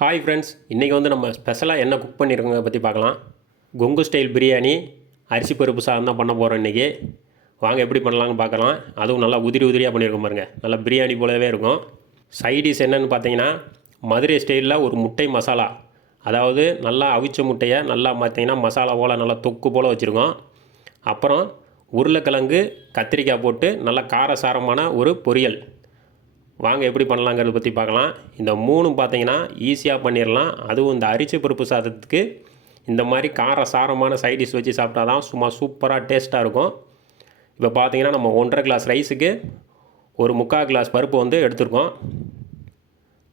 Hi friends இன்றைக்கி வந்து நம்ம ஸ்பெஷலாக என்ன குக் பண்ணியிருக்கோங்க பற்றி பார்க்கலாம். கொங்கு ஸ்டைல் பிரியாணி அரிசி பருப்பு சாதம் தான் பண்ண போகிறோம் இன்றைக்கி வாங்க எப்படி பண்ணலாம்னு பார்க்கலாம். அதுவும் நல்லா உதிரி உதிரியாக பண்ணியிருக்கோம் பாருங்க. நல்லா பிரியாணி போலவே இருக்கும். சைடிஷ் என்னன்னு பார்த்தீங்கன்னா மதுரை ஸ்டைலில் ஒரு முட்டை மசாலா. அதாவது நல்லா அவிச்ச முட்டையை நல்லா பார்த்தீங்கன்னா மசாலா போல் நல்லா தொக்கு போல் வச்சுருக்கோம். அப்புறம் உருளைக்கிழங்கு கத்திரிக்காய் போட்டு நல்லா காரசாரமான ஒரு பொரியல். வாங்க எப்படி பண்ணலாங்கிறத பற்றி பார்க்கலாம். இந்த மூணும் பார்த்தீங்கன்னா ஈஸியாக பண்ணிடலாம் அதுவும் இந்த அரிசி பருப்பு சாதத்துக்கு இந்த மாதிரி கார சாரமான சைடிஷ் வச்சு சாப்பிட்டா தான் சும்மா சூப்பராக டேஸ்ட்டாக இருக்கும். இப்போ பார்த்தீங்கன்னா நம்ம ஒன்றரை கிளாஸ் ரைஸுக்கு ஒரு முக்கால் கிளாஸ் பருப்பு வந்து எடுத்துருக்கோம்.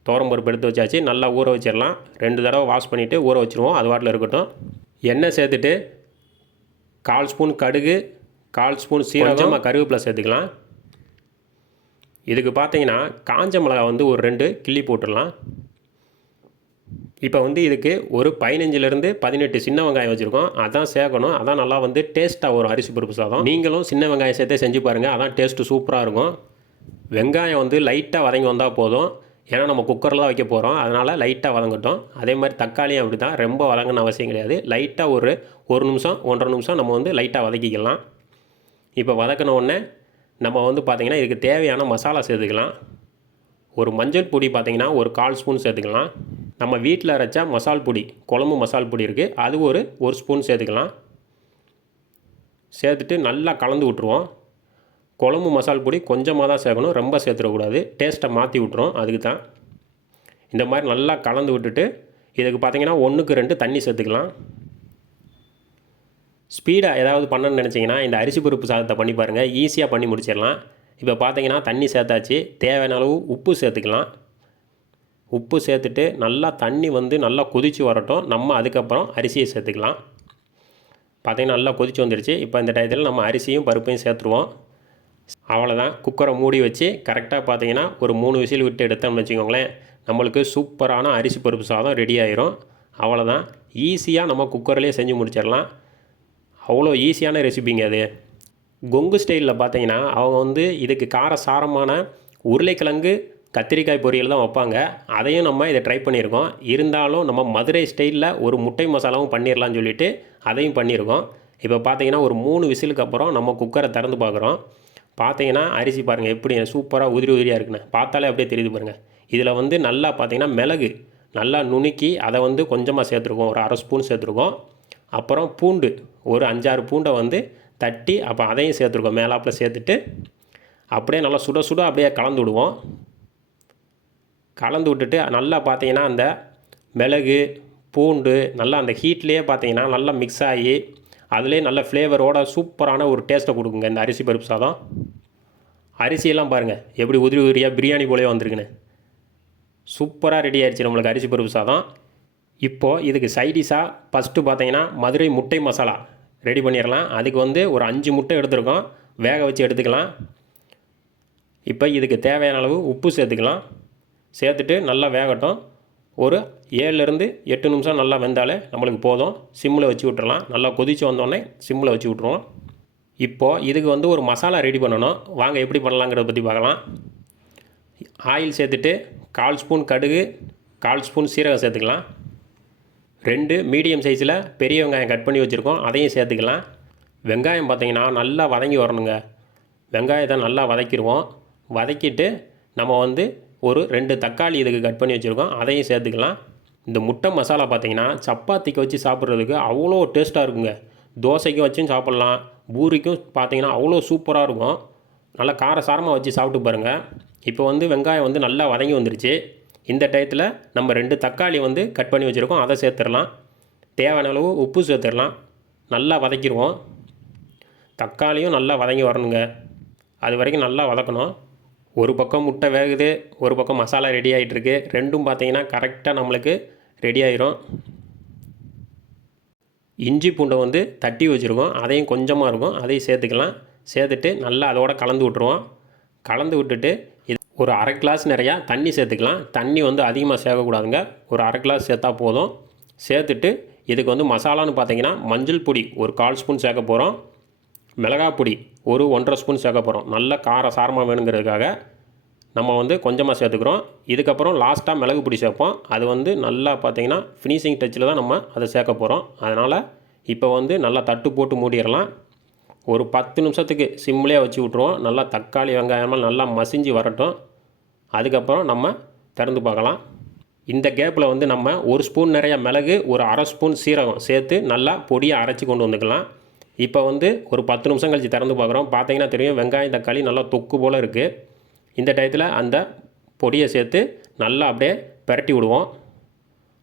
துவரம் பருப்பு எடுத்து வச்சாச்சு. நல்லா ஊற வச்சிடலாம் ரெண்டு தடவை வாஷ் பண்ணிவிட்டு ஊற வச்சுருவோம். அது வாட்டில் இருக்கட்டும். எண்ணெய் சேர்த்துட்டு கால் ஸ்பூன் கடுகு கால் ஸ்பூன் சீரகமாக கருவேப்பிலை சேர்த்துக்கலாம். இதுக்கு பார்த்தீங்கன்னா காஞ்ச மிளகா வந்து ஒரு ரெண்டு கிள்ளி போட்டுடலாம். இப்போ வந்து இதுக்கு ஒரு பதினஞ்சுலேருந்து பதினெட்டு சின்ன வெங்காயம் வச்சுருக்கோம். அதான் சேர்க்கணும். அதான் நல்லா வந்து டேஸ்ட்டாக வரும் அரிசி பருப்பு சாதம். நீங்களும் சின்ன வெங்காயம் சேர்த்தே செஞ்சு பாருங்கள் அதான் டேஸ்ட்டு சூப்பராக இருக்கும். வெங்காயம் வந்து லைட்டாக வதங்கி வந்தால் போதும். ஏன்னா நம்ம குக்கரில் தான் வைக்க போகிறோம் அதனால் லைட்டாக வதங்கட்டும். அதே மாதிரி தக்காளியும் அப்படி தான் ரொம்ப வதங்கணும் அவசியம் கிடையாது. லைட்டாக ஒரு ஒரு நிமிஷம் ஒன்றரை நிமிஷம் நம்ம வந்து லைட்டாக வதக்கிக்கலாம். இப்போ வதக்கின உடனே நம்ம வந்து பார்த்திங்கன்னா இதுக்கு தேவையான மசாலா சேர்த்துக்கலாம். ஒரு மஞ்சள் பொடி பார்த்திங்கன்னா ஒரு கால் ஸ்பூன் சேர்த்துக்கலாம். நம்ம வீட்டில் அரைச்சா மசால் பொடி குழம்பு மசால் பொடி இருக்குது அது ஒரு ஒரு ஸ்பூன் சேர்த்துக்கலாம். சேர்த்துட்டு நல்லா கலந்து விட்ருவோம் குழம்பு மசால் பொடி கொஞ்சமாக தான் சேர்க்கணும் ரொம்ப சேர்த்துடக்கூடாது. டேஸ்ட்டை மாற்றி விட்ருவோம் அதுக்கு தான். இந்த மாதிரி நல்லா கலந்து விட்டுட்டு இதுக்கு பார்த்திங்கன்னா ஒன்றுக்கு ரெண்டு தண்ணி சேர்த்துக்கலாம். ஸ்பீடாக ஏதாவது பண்ணணும்னு நினச்சிங்கன்னா இந்த அரிசி பருப்பு சாதத்தை பண்ணி பாருங்கள் ஈஸியாக பண்ணி முடிச்சிடலாம். இப்போ பார்த்தீங்கன்னா தண்ணி சேர்த்தாச்சு. தேவையான அளவு உப்பு சேர்த்துக்கலாம். உப்பு சேர்த்துட்டு நல்லா தண்ணி வந்து நல்லா கொதித்து வரட்டும். நம்ம அதுக்கப்புறம் அரிசியை சேர்த்துக்கலாம். பார்த்திங்கன்னா நல்லா கொதிச்சு வந்துடுச்சு இப்போ இந்த டயத்தில் நம்ம அரிசியும் பருப்பையும் சேர்த்துருவோம். அவ்வளோதான் குக்கரை மூடி வச்சு கரெக்டாக பார்த்தீங்கன்னா ஒரு மூணு விசில் விட்டு எடுத்தோம்னு வச்சுக்கோங்களேன். நம்மளுக்கு சூப்பரான அரிசி பருப்பு சாதம் ரெடி ஆயிரும். அவ்வளோதான் ஈஸியாக நம்ம குக்கர்லேயே செஞ்சு முடிச்சிடலாம். அவ்வளோ ஈஸியான ரெசிபிங்க அது. கொங்கு ஸ்டைலில் பார்த்தீங்கன்னா அவங்க வந்து இதுக்கு கார சாரமான உருளைக்கிழங்கு கத்திரிக்காய் பொரியல் தான் வைப்பாங்க. அதையும் நம்ம இதை ட்ரை பண்ணியிருக்கோம். இருந்தாலும் நம்ம மதுரை ஸ்டைலில் ஒரு முட்டை மசாலாவும் பண்ணிடலாம்னு சொல்லிட்டு அதையும் பண்ணியிருக்கோம். இப்போ பார்த்தீங்கன்னா ஒரு மூணு விசிலுக்கு அப்புறம் நம்ம குக்கரை திறந்து பார்க்குறோம் பார்த்தீங்கன்னா அரிசி பாருங்கள் எப்படி சூப்பராக உதிரி உதிரியாக இருக்குன்னு. பார்த்தாலே அப்படியே தெரியுது பாருங்கள் இதில் வந்து நல்லா பார்த்தீங்கன்னா மிளகு நல்லா நுணுக்கி அதை வந்து கொஞ்சமாக சேர்த்துருக்கோம். ஒரு அரை ஸ்பூன் சேர்த்துருக்கோம். அப்புறம் பூண்டு ஒரு அஞ்சாறு பூண்டை வந்து தட்டி அப்போ அதையும் சேர்த்துருக்கோம். மேலாப்பில் சேர்த்துட்டு அப்படியே நல்லா சுட சுட அப்படியே கலந்து விடுவோம். கலந்து விட்டுட்டு நல்லா பார்த்தீங்கன்னா அந்த மிளகு பூண்டு நல்லா அந்த ஹீட்லேயே பார்த்தீங்கன்னா நல்லா மிக்ஸ் ஆகி அதுலேயே நல்ல ஃப்ளேவரோட சூப்பரான ஒரு டேஸ்ட்டை கொடுக்குங்க இந்த அரிசி பருப்பு சாதம். அரிசியெல்லாம் பாருங்கள் எப்படி உதிரி உதிரியாக பிரியாணி போலே வந்திருக்குன்னு. சூப்பராக ரெடி ஆயிடுச்சு நம்மளுக்கு அரிசி பருப்பு சாதம். இப்போது இதுக்கு சைடிஷாக ஃபஸ்ட்டு பார்த்தீங்கன்னா மதுரை முட்டை மசாலா ரெடி பண்ணிடலாம். அதுக்கு வந்து ஒரு அஞ்சு முட்டை எடுத்துருக்கோம். வேக வச்சு எடுத்துக்கலாம். இப்போ இதுக்கு தேவையான அளவு உப்பு சேர்த்துக்கலாம். சேர்த்துட்டு நல்லா வேகட்டும். ஒரு ஏழுலேருந்து எட்டு நிமிஷம் நல்லா வெந்தாலே நம்மளுக்கு போதும். சிம்மில் வச்சு விட்டுறலாம். நல்லா கொதித்து வந்தோடனே சிம்மில் வச்சு விட்ருவோம் இப்போது இதுக்கு வந்து ஒரு மசாலா ரெடி பண்ணணும். வாங்க எப்படி பண்ணலாங்கிறத பற்றி பார்க்கலாம். ஆயில் சேர்த்துட்டு கால் ஸ்பூன் கடுகு கால் ஸ்பூன் சீரகம் சேர்த்துக்கலாம். ரெண்டு மீடியம் சைஸில் பெரிய வெங்காயம் கட் பண்ணி வச்சுருக்கோம். அதையும் சேர்த்துக்கலாம். வெங்காயம் பார்த்தீங்கன்னா நல்லா வதங்கி வரணுங்க. வெங்காயத்தை நல்லா வதக்கிடுவோம். வதக்கிட்டு நம்ம வந்து ஒரு ரெண்டு தக்காளி இதுக்கு கட் பண்ணி வச்சுருக்கோம். அதையும் சேர்த்துக்கலாம். இந்த முட்டை மசாலா பார்த்தீங்கன்னா சப்பாத்திக்கு வச்சு சாப்பிட்றதுக்கு அவ்வளோ டேஸ்ட்டாக இருக்குங்க. தோசைக்கும் வச்சும் சாப்பிட்லாம். பூரிக்கும் பார்த்தீங்கன்னா அவ்வளோ சூப்பராக இருக்கும். நல்லா காரசாரமாக வச்சு சாப்பிட்டு பாருங்கள் இப்போ வந்து வெங்காயம் வந்து நல்லா வதங்கி வந்துருச்சு. இந்த டயத்தில் நம்ம ரெண்டு தக்காளி வந்து கட் பண்ணி வச்சுருக்கோம். அதை சேர்த்துடலாம். தேவையான அளவு உப்பு சேர்த்துடலாம். நல்லா வதக்கிடுவோம். தக்காளியும் நல்லா வதங்கி வரணுங்க. அது வரைக்கும் நல்லா வதக்கணும். ஒரு பக்கம் முட்டை வேகுது ஒரு பக்கம் மசாலா ரெடி ஆகிட்டுருக்கு ரெண்டும் பார்த்தீங்கன்னா கரெக்டாக நம்மளுக்கு ரெடி ஆயிரும். இஞ்சி பூண்டை வந்து தட்டி வச்சுருக்கோம். அதையும் கொஞ்சமாக இருக்கும். அதையும் சேர்த்துக்கலாம். சேர்த்துட்டு நல்லா அதோட கலந்து விட்ருவோம் கலந்து விட்டுட்டு ஒரு அரை கிளாஸ் நிறையா தண்ணி சேர்த்துக்கலாம். தண்ணி வந்து அதிகமாக சேர்க்கக்கூடாதுங்க. ஒரு அரை கிளாஸ் சேர்த்தா போதும். சேர்த்துட்டு இதுக்கு வந்து மசாலான்னு பார்த்தீங்கன்னா மஞ்சள் பொடி ஒரு கால் ஸ்பூன் சேர்க்க போகிறோம் மிளகாய் பொடி ஒரு ஒன்றரை ஸ்பூன் சேர்க்க போகிறோம் நல்ல கார சாரமாக வேணுங்கிறதுக்காக நம்ம வந்து கொஞ்சமாக சேர்த்துக்கிறோம். இதுக்கப்புறம் லாஸ்ட்டாக மிளகு பொடி சேர்ப்போம். அது வந்து நல்லா பார்த்தீங்கன்னா ஃபினிஷிங் டச்சில் தான் நம்ம அதை சேர்க்க போகிறோம் அதனால் இப்போ வந்து நல்லா தட்டு போட்டு மூடிடலாம். ஒரு பத்து நிமிஷத்துக்கு சிம்லேயே வச்சு விட்ருவோம் நல்லா தக்காளி வெங்காயமாக நல்லா மசிஞ்சு வரட்டும். அதுக்கப்புறம் நம்ம திறந்து பார்க்கலாம். இந்த கேப்பில் வந்து நம்ம ஒரு ஸ்பூன் நிறைய மிளகு ஒரு அரை ஸ்பூன் சீரகம் சேர்த்து நல்லா பொடியை அரைச்சி கொண்டு வந்துக்கலாம். இப்போ வந்து ஒரு பத்து நிமிஷம் கழித்து திறந்து பார்க்குறோம். பார்த்தீங்கன்னா தெரியும் வெங்காயம் தக்காளி நல்லா தொக்கு போல் இருக்குது இந்த டயத்தில் அந்த பொடியை சேர்த்து நல்லா அப்படியே பிரட்டி விடுவோம்.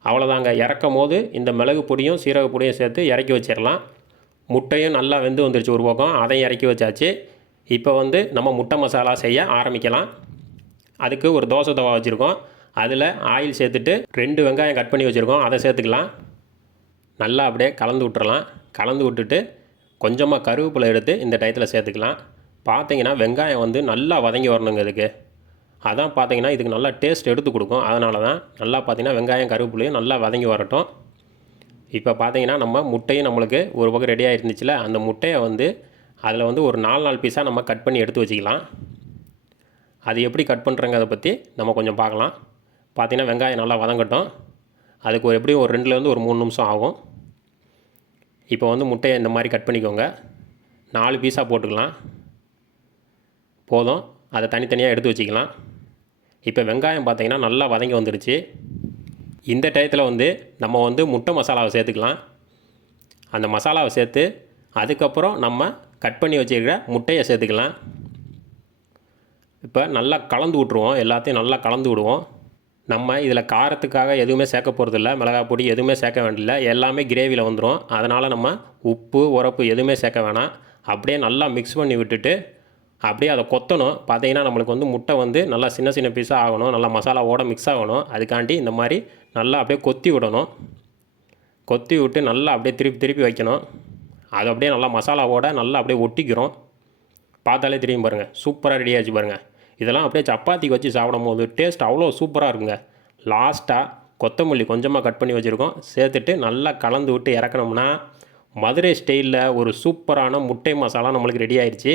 அவ்வளோதாங்க. இறக்கும் போது இந்த மிளகு பொடியும் சீரக பொடியும் சேர்த்து இறக்கி வச்சிடலாம். முட்டையும் நல்லா வெந்து வந்துருச்சு ஒரு பக்கம் அதையும் இறக்கி வச்சாச்சு. இப்போ வந்து நம்ம முட்டை மசாலா செய்ய ஆரம்பிக்கலாம். அதுக்கு ஒரு தோசை தவா வச்சுருக்கோம். அதில் ஆயில் சேர்த்துட்டு ரெண்டு வெங்காயம் கட் பண்ணி வச்சுருக்கோம். அதை சேர்த்துக்கலாம். நல்லா அப்படியே கலந்து விட்டுறலாம். கலந்து விட்டுட்டு கொஞ்சமாக கருவேப்பிலை எடுத்து இந்த டயத்தில் சேர்த்துக்கலாம். பார்த்தீங்கன்னா வெங்காயம் வந்து நல்லா வதங்கி வரணுங்க இதுக்கு. அதான் பார்த்தீங்கன்னா இதுக்கு நல்லா டேஸ்ட் எடுத்து கொடுக்கும். அதனால தான் நல்லா பார்த்தீங்கன்னா வெங்காயம் கருவேப்பிலையும் நல்லா வதங்கி வரட்டும். இப்போ பார்த்தீங்கன்னா நம்ம முட்டையும் நம்மளுக்கு ஒரு பக்கம் ரெடியாக இருந்துச்சுல அந்த முட்டையை வந்து அதில் வந்து ஒரு நாலு நாலு பீஸாக நம்ம கட் பண்ணி எடுத்து வச்சுக்கலாம். அது எப்படி கட் பண்ணுறங்கிறத பற்றி நம்ம கொஞ்சம் பார்க்கலாம். பார்த்திங்கன்னா வெங்காயம் நல்லா வதங்கட்டும். அதுக்கு ஒரு எப்படியும் ஒரு ரெண்டுலேருந்து ஒரு மூணு நிமிஷம் ஆகும். இப்போ வந்து முட்டையை இந்த மாதிரி கட் பண்ணிக்கோங்க. நாலு பீஸாக போட்டுக்கலாம். போதும். அதை தனித்தனியாக எடுத்து வச்சுக்கலாம். இப்போ வெங்காயம் பார்த்தீங்கன்னா நல்லா வதங்கி வந்துருச்சு. இந்த டயத்தில் வந்து நம்ம வந்து முட்டை மசாலாவை சேர்த்துக்கலாம். அந்த மசாலாவை சேர்த்து அதுக்கப்புறம் நம்ம கட் பண்ணி வச்சுருக்கிற முட்டையை சேர்த்துக்கலாம். இப்போ நல்லா கலந்து விட்ருவோம் எல்லாத்தையும் நல்லா கலந்து விடுவோம். நம்ம இதில் காரத்துக்காக எதுவுமே சேர்க்க போகிறதில்ல மிளகாய் பொடி எதுவுமே சேர்க்க வேண்டியதில்ல. எல்லாமே கிரேவியில் வந்துடும் அதனால் நம்ம உப்பு உரப்பு எதுவுமே சேர்க்க வேணாம். அப்படியே நல்லா மிக்ஸ் பண்ணி விட்டுட்டு அப்படியே அதை கொத்தணும். பார்த்தீங்கன்னா நம்மளுக்கு வந்து முட்டை வந்து நல்லா சின்ன சின்ன பீஸாக ஆகணும். நல்லா மசாலாவோட மிக்ஸ் ஆகணும். அதுக்காண்டி இந்த மாதிரி நல்லா அப்படியே கொத்தி விடணும். கொத்தி விட்டு நல்லா அப்படியே திருப்பி திருப்பி வைக்கணும். அது அப்படியே நல்லா மசாலாவோட நல்லா அப்படியே ஒட்டிக்கிறோம். பார்த்தாலே தெரியும் பாருங்கள் சூப்பராக ரெடி ஆச்சு பாருங்கள் இதெல்லாம் அப்படியே சப்பாத்திக்கு வச்சு சாப்பிடும் போது டேஸ்ட் அவ்வளோ சூப்பராக இருக்குங்க. லாஸ்ட்டாக கொத்தமல்லி கொஞ்சமாக கட் பண்ணி வச்சுருக்கோம். சேர்த்துட்டு நல்லா கலந்து விட்டு இறக்கணும்னா மதுரை ஸ்டைலில் ஒரு சூப்பரான முட்டை மசாலா நம்மளுக்கு ரெடி ஆயிடுச்சு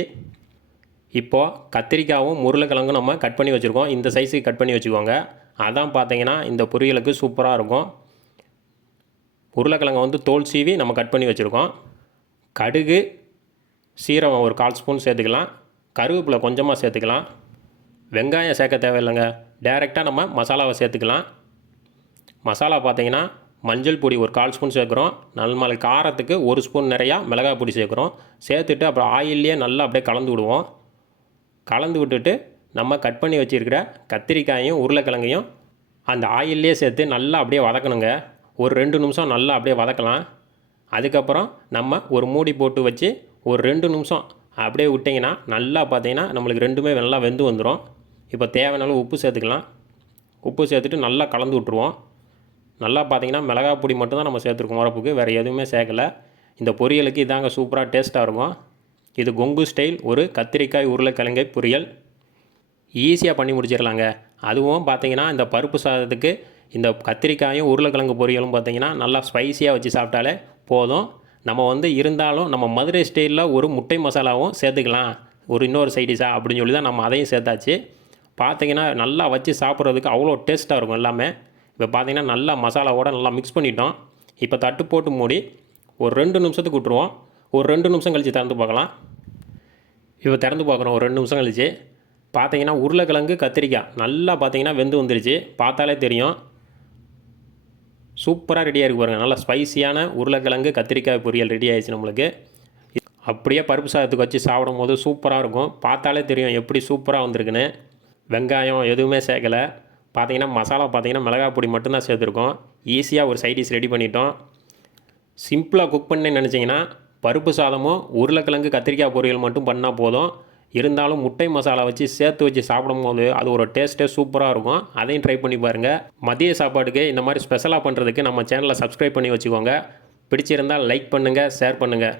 இப்போது கத்திரிக்காவும் உருளைக்கிழங்கும் நம்ம கட் பண்ணி வச்சுருக்கோம். இந்த சைஸுக்கு கட் பண்ணி வச்சுக்கோங்க. அதான் பார்த்தீங்கன்னா இந்த பொரியலுக்கு சூப்பராக இருக்கும். உருளைக்கிழங்கை வந்து தோல் சீவி நம்ம கட் பண்ணி வச்சுருக்கோம். கடுகு சீரகம் ஒரு கால் ஸ்பூன் சேர்த்துக்கலாம். கருவேப்பிலை கொஞ்சமாக சேர்த்துக்கலாம். வெங்காயம் சேர்க்க தேவையில்லைங்க. டைரெக்டாக நம்ம மசாலாவை சேர்த்துக்கலாம். மசாலா பார்த்திங்கன்னா மஞ்சள் பொடி ஒரு கால் ஸ்பூன் சேர்க்குறோம். நம்ம காரத்துக்கு ஒரு ஸ்பூன் நிறையா மிளகாய் பொடி சேர்க்குறோம். சேர்த்துட்டு அப்புறம் ஆயிலே நல்லா அப்படியே கலந்து விடுவோம். கலந்து விட்டுட்டு நம்ம கட் பண்ணி வச்சுருக்கிற கத்திரிக்காயும் உருளைக்கிழங்கையும் அந்த ஆயிலே சேர்த்து நல்லா அப்படியே வதக்கணுங்க. ஒரு ரெண்டு நிமிஷம் நல்லா அப்படியே வதக்கலாம். அதுக்கப்புறம் நம்ம ஒரு மூடி போட்டு வச்சு ஒரு ரெண்டு நிமிஷம் அப்படியே விட்டிங்கன்னா நல்லா பார்த்தீங்கன்னா நம்மளுக்கு ரெண்டுமே நல்லா வெந்து வந்துடும் இப்போ தேவையான உப்பு சேர்த்துக்கலாம். உப்பு சேர்த்துட்டு நல்லா கலந்து விட்ருவோம் நல்லா பார்த்தீங்கன்னா மிளகாய் பொடி மட்டும்தான் நம்ம சேர்த்துருக்கோம் உரப்புக்கு வேறு எதுவுமே சேர்க்கல. இந்த பொரியலுக்கு இதாங்க சூப்பராக டேஸ்ட்டாக இருக்கும். இது கொங்கு ஸ்டைல் ஒரு கத்திரிக்காய் உருளைக்கிழங்கை பொரியல். ஈஸியாக பண்ணி முடிச்சிடலாங்க அதுவும் பார்த்தீங்கன்னா இந்த பருப்பு சாதத்துக்கு இந்த கத்திரிக்காயும் உருளைக்கிழங்கு பொரியலும் பார்த்தீங்கன்னா நல்லா ஸ்பைசியாக வச்சு சாப்பிட்டாலே போதும். நம்ம வந்து இருந்தாலும் நம்ம மதுரை ஸ்டைலில் ஒரு முட்டை மசாலாவும் சேர்த்துக்கலாம். ஒரு இன்னொரு சைடிஷாக அப்படின்னு சொல்லி தான் நம்ம அதையும் சேர்த்தாச்சு. பார்த்திங்கன்னா நல்லா வச்சு சாப்பிட்றதுக்கு அவ்வளோ டேஸ்ட்டாக இருக்கும் எல்லாமே. இப்போ பார்த்தீங்கன்னா நல்லா மசாலாவோட நல்லா மிக்ஸ் பண்ணிட்டோம். இப்போ தட்டு போட்டு மூடி ஒரு ரெண்டு நிமிஷத்துக்கு விட்ருவோம் ஒரு ரெண்டு நிமிஷம் கழித்து திறந்து பார்க்கலாம். இப்போ திறந்து பார்க்குறோம் ஒரு ரெண்டு நிமிஷம் கழிச்சு. பார்த்தீங்கன்னா உருளைக்கிழங்கு கத்திரிக்காய். நல்லா பார்த்தீங்கன்னா வெந்து வந்துருச்சு. பார்த்தாலே தெரியும். சூப்பராக ரெடியாக இருக்கு பாருங்கள் நல்லா ஸ்பைசியான உருளைக்கிழங்கு கத்திரிக்காய் பொரியல் ரெடி ஆயிடுச்சு நம்மளுக்கு. அப்படியே பருப்பு சாதத்துக்கு வச்சு சாப்பிடும் போது சூப்பராக இருக்கும். பார்த்தாலே தெரியும் எப்படி சூப்பராக வந்திருக்குன்னு. வெங்காயம் எதுவுமே சேர்க்கலை. பார்த்தீங்கன்னா மசாலா பார்த்தீங்கன்னா மிளகாய் பொடி மட்டும்தான் சேர்த்துருக்கோம். ஈஸியாக ஒரு சைடிஷ் ரெடி பண்ணிட்டோம். சிம்பிளாக குக் பண்ணேன்னு நினச்சிங்கன்னா பருப்பு சாதமும் உருளைக்கிழங்கு கத்திரிக்காய் பொரியல் மட்டும் பண்ணால் போதும். இருந்தாலும் முட்டை மசாலா வச்சு சேர்த்து வச்சு சாப்பிடும் போது அது ஒரு டேஸ்ட்டே சூப்பராக இருக்கும். அதையும் ட்ரை பண்ணி பாருங்கள் மதிய சாப்பாட்டுக்கு இந்த மாதிரி ஸ்பெஷலாக பண்ணுறதுக்கு நம்ம சேனலை சப்ஸ்கிரைப் பண்ணி வச்சுக்கோங்க. பிடிச்சிருந்தால் லைக் பண்ணுங்கள் ஷேர் பண்ணுங்கள்